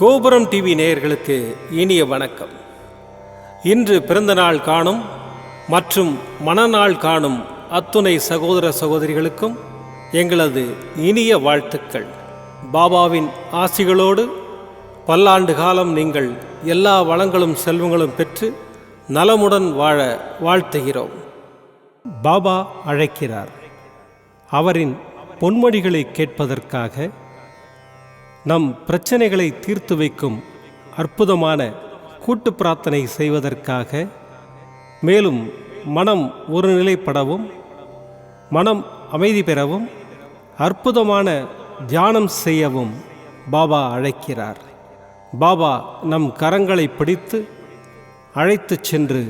கோபுரம் டிவி நேயர்களுக்கு இனிய வணக்கம். இன்று பிறந்தநாள் காணும் மற்றும் மணநாள் காணும் அத்துணை சகோதர சகோதரிகளுக்கும் எங்களது இனிய வாழ்த்துக்கள். பாபாவின் ஆசிகளோடு பல்லாண்டு காலம் நீங்கள் எல்லா வளங்களும் செல்வங்களும் பெற்று நலமுடன் வாழ வாழ்த்துகிறோம். பாபா அழைக்கிறார். அவரின் பொன்மொழிகளை கேட்பதற்காக, நம் பிரச்சனைகளை தீர்த்து வைக்கும் அற்புதமான கூட்டு பிரார்த்தனை செய்வதற்காக, மேலும் மனம் ஒருநிலைப்படவும் மனம் அமைதி பெறவும் அற்புதமான தியானம் செய்யவும் பாபா அழைக்கிறார். பாபா நம் கரங்களை பிடித்து அழைத்து சென்று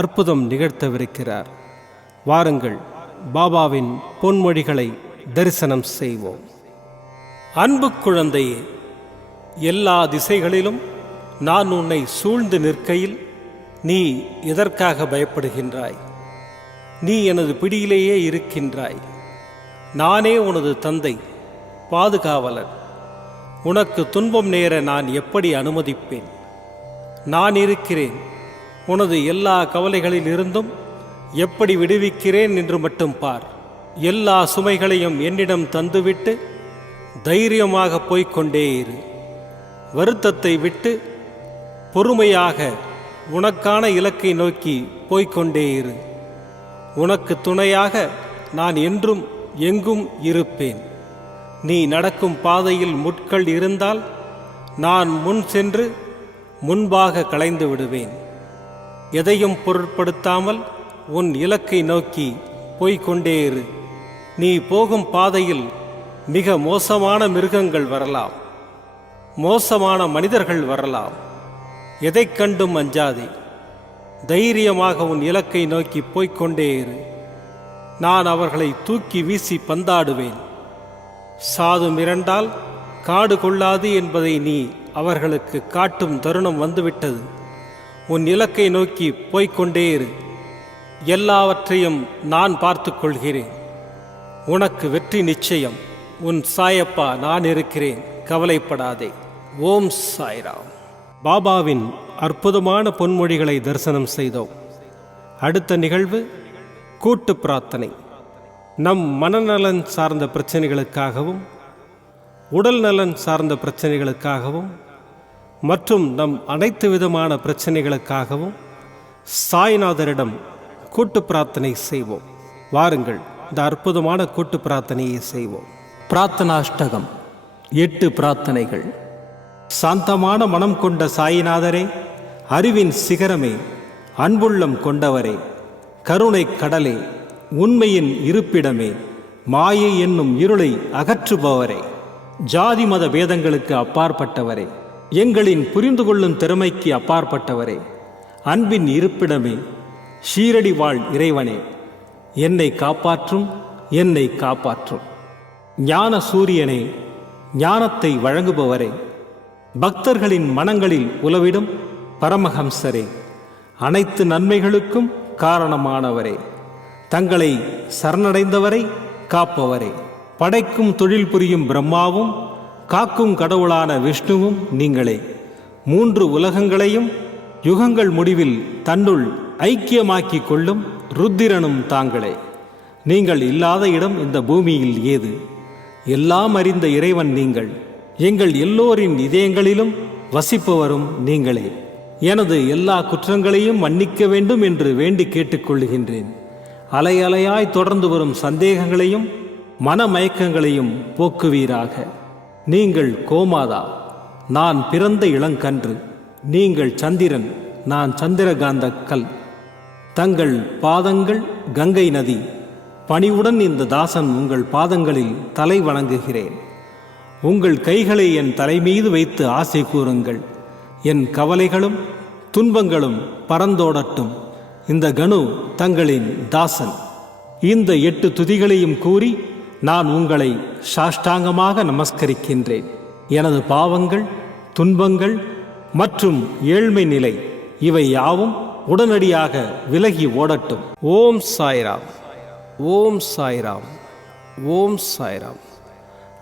அற்புதம் நிகழ்த்தவிருக்கிறார். வாருங்கள், பாபாவின் பொன்மொழிகளை தரிசனம் செய்வோம். அன்பு குழந்தையே, எல்லா திசைகளிலும் நான் உன்னை சூழ்ந்து நிற்கையில் நீ எதற்காக பயப்படுகின்றாய்? நீ எனது பிடியிலேயே இருக்கின்றாய். நானே உனது தந்தை, பாதுகாவலன். உனக்கு துன்பம் நேர நான் எப்படி அனுமதிப்பேன்? நான் இருக்கிறேன். உனது எல்லா கவலைகளிலிருந்தும் எப்படி விடுவிக்கிறேன் என்று மட்டும் பார். எல்லா சுமைகளையும் என்னிடம் தந்துவிட்டு தைரியமாக போய்கொண்டே இரு. வருத்தத்தை விட்டு பொறுமையாக உனக்கான இலக்கை நோக்கி போய்கொண்டே இரு. உனக்கு துணையாக நான் என்றும் எங்கும் இருப்பேன். நீ நடக்கும் பாதையில் முட்கள் இருந்தால் நான் முன் சென்று முன்பாக களைந்து விடுவேன். எதையும் பொருட்படுத்தாமல் உன் இலக்கை நோக்கி போய்கொண்டே இரு. நீ போகும் பாதையில் மிக மோசமான மிருகங்கள் வரலாம், மோசமான மனிதர்கள் வரலாம். எதைக் கண்டும் அஞ்சாதே. தைரியமாக உன் இலக்கை நோக்கி போய்கொண்டே இரு. நான் அவர்களை தூக்கி வீசி பந்தாடுவேன். சாது மிரண்டால் காடு கொள்ளாது என்பதை நீ அவர்களுக்கு காட்டும் தருணம் வந்துவிட்டது. உன் இலக்கை நோக்கி போய்கொண்டே இரு. எல்லாவற்றையும் நான் பார்த்து கொள்கிறேன். உனக்கு வெற்றி நிச்சயம். உன் சாயப்பா நான் இருக்கிறேன், கவலைப்படாதே. ஓம் சாய்ராம். பாபாவின் அற்புதமான பொன்மொழிகளை தரிசனம் செய்தோம். அடுத்த நிகழ்வு கூட்டு பிரார்த்தனை. நம் மனநலன் சார்ந்த பிரச்சனைகளுக்காகவும், உடல் நலன் சார்ந்த பிரச்சனைகளுக்காகவும் மற்றும் நம் அனைத்து விதமான பிரச்சனைகளுக்காகவும் சாய்நாதரிடம் கூட்டு பிரார்த்தனை செய்வோம். வாருங்கள், இந்த அற்புதமான கூட்டு பிரார்த்தனையை செய்வோம். பிரார்த்தனாஷ்டகம். 8 பிரார்த்தனைகள். சாந்தமான மனம் கொண்ட சாயிநாதரே, அறிவின் சிகரமே, அன்புள்ளம் கொண்டவரே, கருணை கடலே, உண்மையின் இருப்பிடமே, மாயை என்னும் இருளை அகற்றுபவரே, ஜாதி மத பேதங்களுக்கு அப்பாற்பட்டவரே, எங்களின் புரிந்து கொள்ளும் திறமைக்கு அப்பாற்பட்டவரே, அன்பின் இருப்பிடமே, ஷீரடி வாழ் இறைவனே, என்னை காப்பாற்றும், என்னை காப்பாற்றும். ஞான சூரியனே, ஞானத்தை வழங்குபவரே, பக்தர்களின் மனங்களில் உலவிடும் பரமஹம்சரே, அனைத்து நன்மைகளுக்கும் காரணமானவரே, தங்களை சரணடைந்தவரை காப்பவரே, படைக்கும் தொழில் புரியும் பிரம்மாவும் காக்கும் கடவுளான விஷ்ணுவும் நீங்களே. 3 உலகங்களையும் யுகங்கள் முடிவில் தன்னுள் ஐக்கியமாக்கிக் கொள்ளும் ருத்திரனும் தாங்களே. நீங்கள் இல்லாத இடம் இந்த பூமியில் ஏது? எல்லாம் அறிந்த இறைவன் நீங்கள். எங்கள் எல்லோரின் இதயங்களிலும் வசிப்பவரும் நீங்களே. எனது எல்லா குற்றங்களையும் மன்னிக்க வேண்டும் என்று வேண்டி கேட்டுக்கொள்ளுகின்றேன். அலை அலையாய் தொடர்ந்து வரும் சந்தேகங்களையும் மனமயக்கங்களையும் போக்குவீராக. நீங்கள் கோமாதா, நான் பிறந்த இளங்கன்று. நீங்கள் சந்திரன், நான் சந்திரகாந்த கல். தங்கள் பாதங்கள் கங்கை நதி. பணிவுடன் இந்த தாசன் உங்கள் பாதங்களில் தலை வணங்குகிறேன். உங்கள் கைகளை என் தலைமீது வைத்து ஆசை கூறுங்கள். என் கவலைகளும் துன்பங்களும் பறந்தோடட்டும். இந்த கணு தங்களின் தாசன். இந்த 8 துதிகளையும் கூறி நான் உங்களை சாஷ்டாங்கமாக நமஸ்கரிக்கின்றேன். எனது பாவங்கள், துன்பங்கள் மற்றும் ஏழ்மை நிலை இவை யாவும் உடனடியாக விலகி ஓடட்டும். ஓம் சாய்ராம். ஓம் சாய்ராம். ஓம் சாய்ராம்.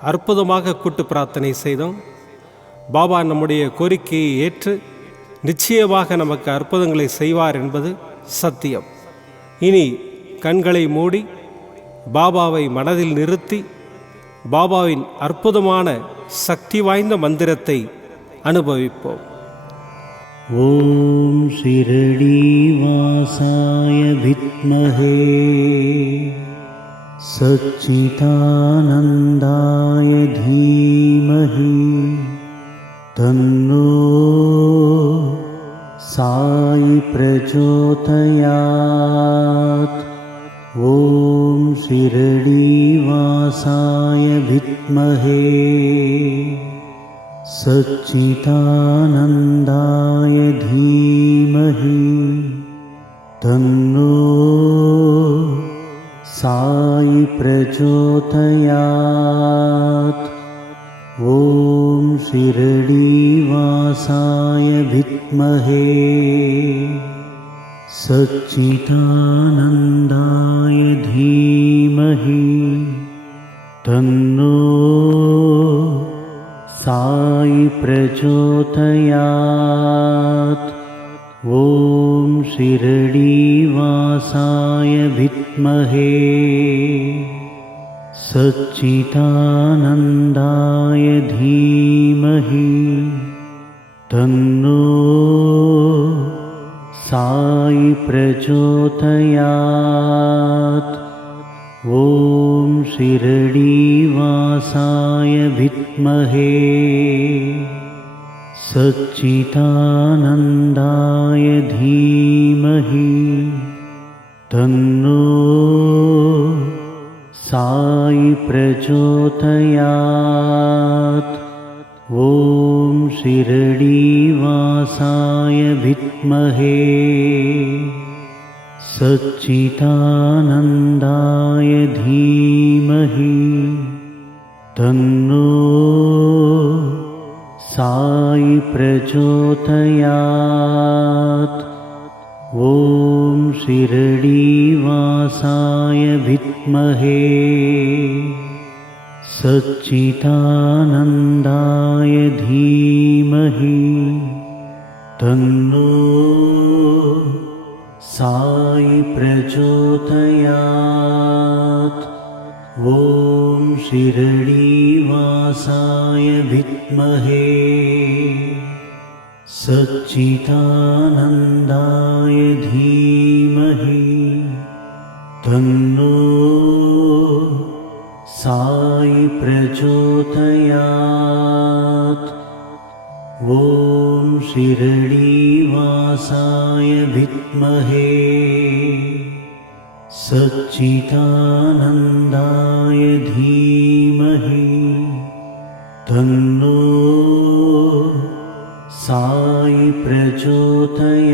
அற்புதமாக கூட்டு பிரார்த்தனை செய்தோம். பாபா நம்முடைய கோரிக்கையை ஏற்று நிச்சயமாக நமக்கு அற்புதங்களை செய்வார் என்பது சத்தியம். இனி கண்களை மூடி பாபாவை மனதில் நிறுத்தி பாபாவின் அற்புதமான சக்தி வாய்ந்த மந்திரத்தை அனுபவிப்போம். ஓம் ஷிரடி வாசாய வித்மஹே சச்சிதானந்தாய தீமஹி தன்னோ சாயி பிரச்சோதயாத். ஓம் ஷிரடி வாசாய வித்மஹே சச்சிதானந்தாய தீமஹி தன்னோ சாயி பிரச்சோதயாத். ஓம் ஷிரடி வாசாய வித்மஹே சச்சிதானந்தாய தீமஹி தன்னோ சாயி பிரச்சோதயாத். ஓம் ஷிரடி வாசாய வித்மஹே சச்சிதானந்தாய தீமஹி தன்னோ சாயி பிரச்சோதயாத். ஓம் ஷிரடி வாசாய வித்மஹே சச்சிதானந்தாய தீமஹி தன்னோ சாயி பிரச்சோதயாத். ஓம் ஷிரடி வாசாய வித்மஹே சச்சிதானந்தாய தீமஹி தன்னோ சாயி பிரச்சோதயாத். ஓம் ஷிரடி வாசாய வித்மஹே சச்சிதானந்தாய தீமஹி தன்னோ சாயி பிரச்சோதயாத். ஓம் ஷிரடி வாசாய வித்மஹே சச்சிதானந்தாய தீமஹி தன்னோ சாயி பிரச்சோதயாத். ஓம் ஷிரடி வாசாய வித்மஹே சச்சிதானந்தாய தீமஹி தன்னோ சாயி பிரச்சோதயாத்.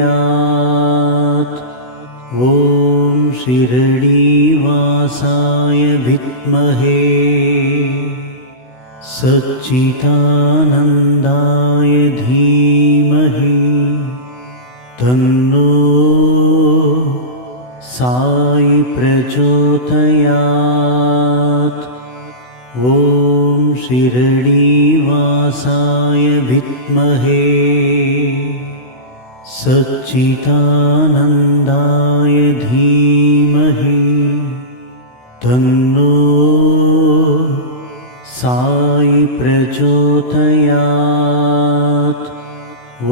ஓம் ஷிரடி வாசாய வித்மஹே சச்சிதானந்தாய தீமஹி தன்னோ சாயி பிரச்சோதயாத். ஓம் ஷிரடி வாசாய வித்மஹே சச்சிதானந்தாய தீமஹி தன்னோ சாயி பிரச்சோதயாத்.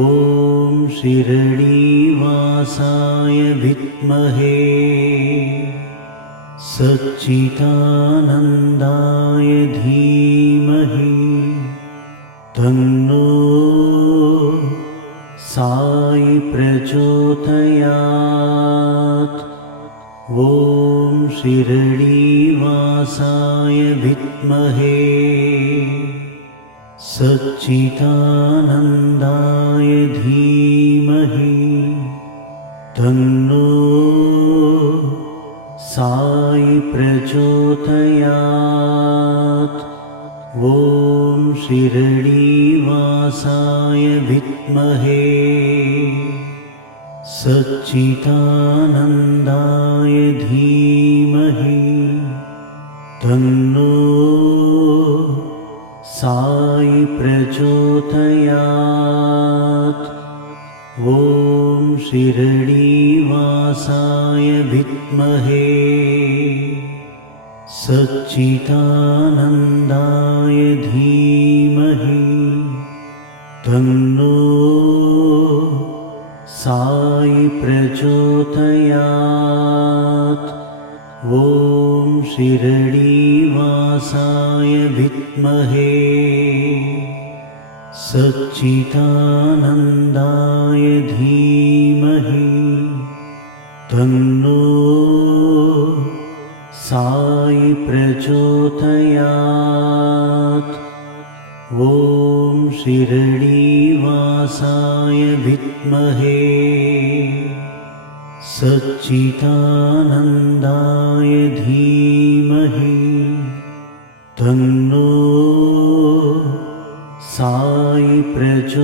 ஓம் ஷிரடி வாசாய வித்மஹே சச்சிதானந்தாய தீமஹி தன்னோ சாயி பிரச்சோதயாத். ஓம் ஷிரடி வாசாய வித்மஹே சச்சிதானந்தாய தீமஹி தன்னோ சாயி பிரச்சோதயாத். ஓம் ஷிரடி வாசாய வித்மஹே சச்சிதானந்தாய தீமஹி தன்னோ சாயி பிரச்சோதயாத். ॐ शिरडीवासाय विद्महे सच्चिदानन्दाय धीमहि तन्नो साई प्रचोदयात्। ॐ शिरडीवासाय विद्महे सच्चिदानन्दाय धीमहि तन्नो साई प्रचोदयात्। ॐ शिरडीवासाय विद्महे सच्चिदानन्दाय धीमहि तन्नो साई प्रचोदयात्।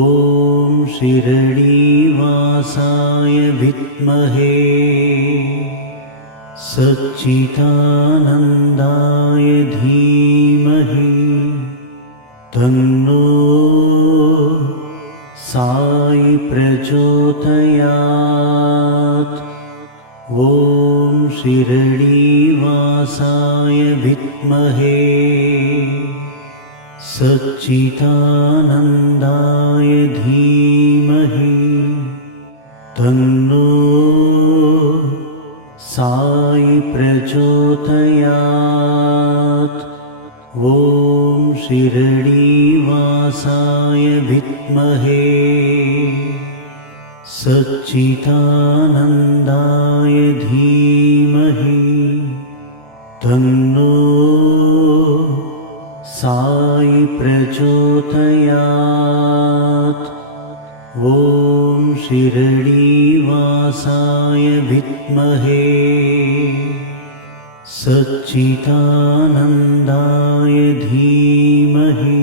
ॐ शिरडीवासाय विद्महे सच्चिदानन्दाय धीमहि तन्नो साई प्रचोदयात्। ॐ शिरडीवासाय विद्महे सच्चिदानन्दाय धीमहि तन्नो साई प्रचोदयात्। ॐ शिरडीवासाय विद्महे सच्चिदानन्दाय धीमहि तन्नो साई प्रचोदयात्। ॐ शिरडीवासाय विद्महे सच्चिदानन्दाय धीमहि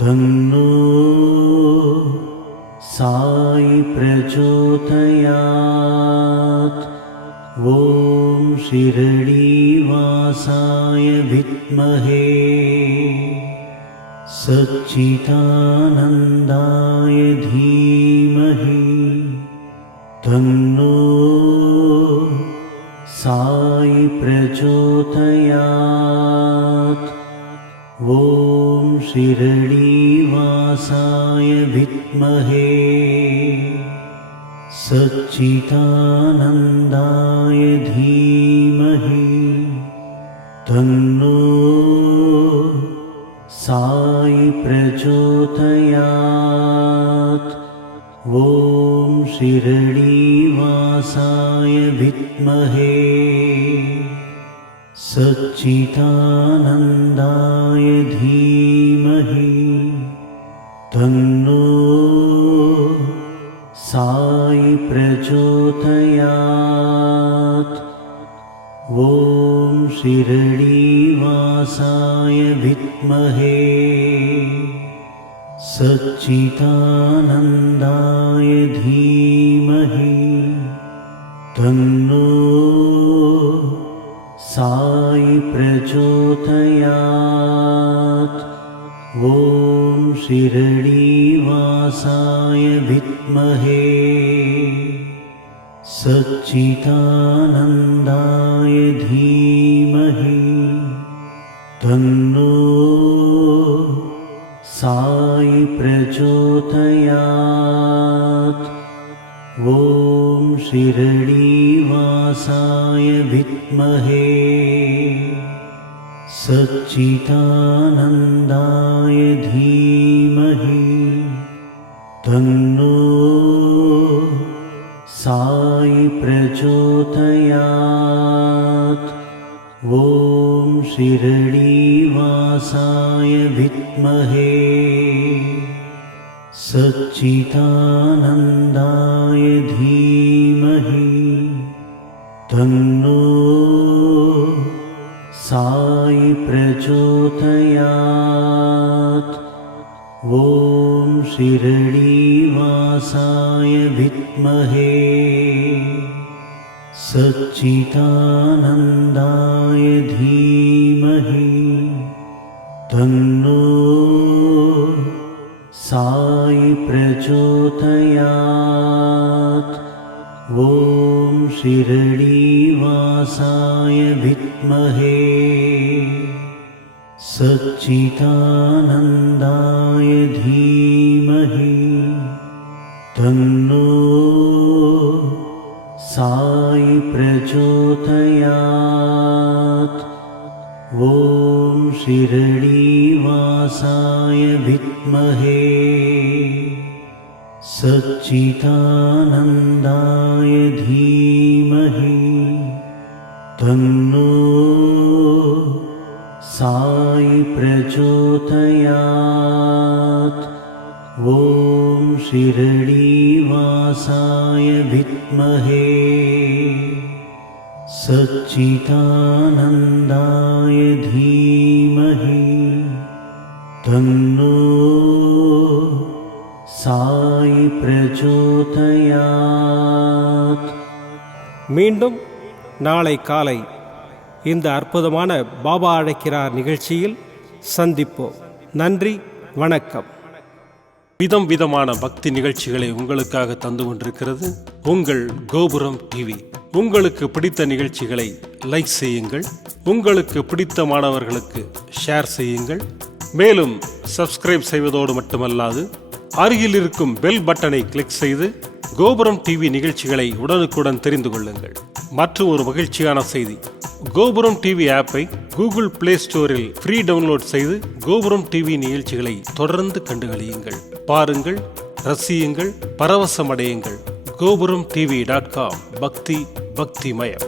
तन्नो साई प्रचोदयात्। ॐ शिरडीवासाय विद्महे सच्चिदानन्दाय धीमहि तन्नो साई प्रचोदयात्। ॐ शिरडीवासाय विद्महे सच्चिदानन्दाय धीमहि तन्नो साई प्रचोदयात्। ॐ शिरडीवासाय विद्महे सच्चिदानन्दाय धीमहि तन्नो साई प्रचोदयात्। ॐ शिरडीवासाय विद्महे सच्चिदानन्दाय धीमहि तन्नो साई प्रचोदयात्। ॐ शिरडीवासाय विद्महे सच्चिदानन्दाय धीमहि तन्नो साई प्रचोदयात्। ॐ शिरडीवासाय विद्महे सच्चिदानन्दाय धीमहि तन्नो साई प्रचोदयात्। ॐ शिरडीवासाय विद्महे सच्चिदानन्दाय धीमहि तन्नो साई प्रचोदयात्। ॐ शिरडीवासाय विद्महे सच्चिदानन्दाय धीमहि तन्नो प्रचोदयात्। ॐ शिरडीवासाय विद्महे सच्चिदानन्दाय धीमहि तन्नो साई प्रचोदयात्। ॐ शिरडीवासाय विद्महे सच्चिदानन्दाय धीमहि तन्नो साई प्रचोदयात्। ॐ शिरडीवासाय विद्महे सच्चिदानन्दाय धीमहि तन्नो साई प्रचोदयात्। மீண்டும் நாளை காலை இந்த அற்புதமான பாபா அழைக்கிறார் நிகழ்ச்சியில் சந்திப்போம். நன்றி, வணக்கம். விதம் விதமான பக்தி நிகழ்ச்சிகளை உங்களுக்காக தந்து கொண்டிருக்கிறது உங்கள் கோபுரம் டிவி. உங்களுக்கு பிடித்த நிகழ்ச்சிகளை லைக் செய்யுங்கள், உங்களுக்கு பிடித்த மாணவர்களுக்கு ஷேர் செய்யுங்கள். மேலும் சப்ஸ்கிரைப் செய்வதோடு மட்டுமல்லாது அருகில் இருக்கும் பெல் பட்டனை கிளிக் செய்து கோபுரம் டிவி நிகழ்ச்சிகளை உடனுக்குடன் தெரிந்து கொள்ளுங்கள். மற்றும் ஒரு மகிழ்ச்சியான செய்தி, கோபுரம் டிவி ஆப்பை கூகுள் பிளே ஸ்டோரில் ஃப்ரீ டவுன்லோட் செய்து கோபுரம் டிவி நிகழ்ச்சிகளை தொடர்ந்து கண்டுகளியுங்கள், பாருங்கள், ரசியுங்கள், பரவசமடையுங்கள். gopuramtv.com பக்தி பக்திமயம்.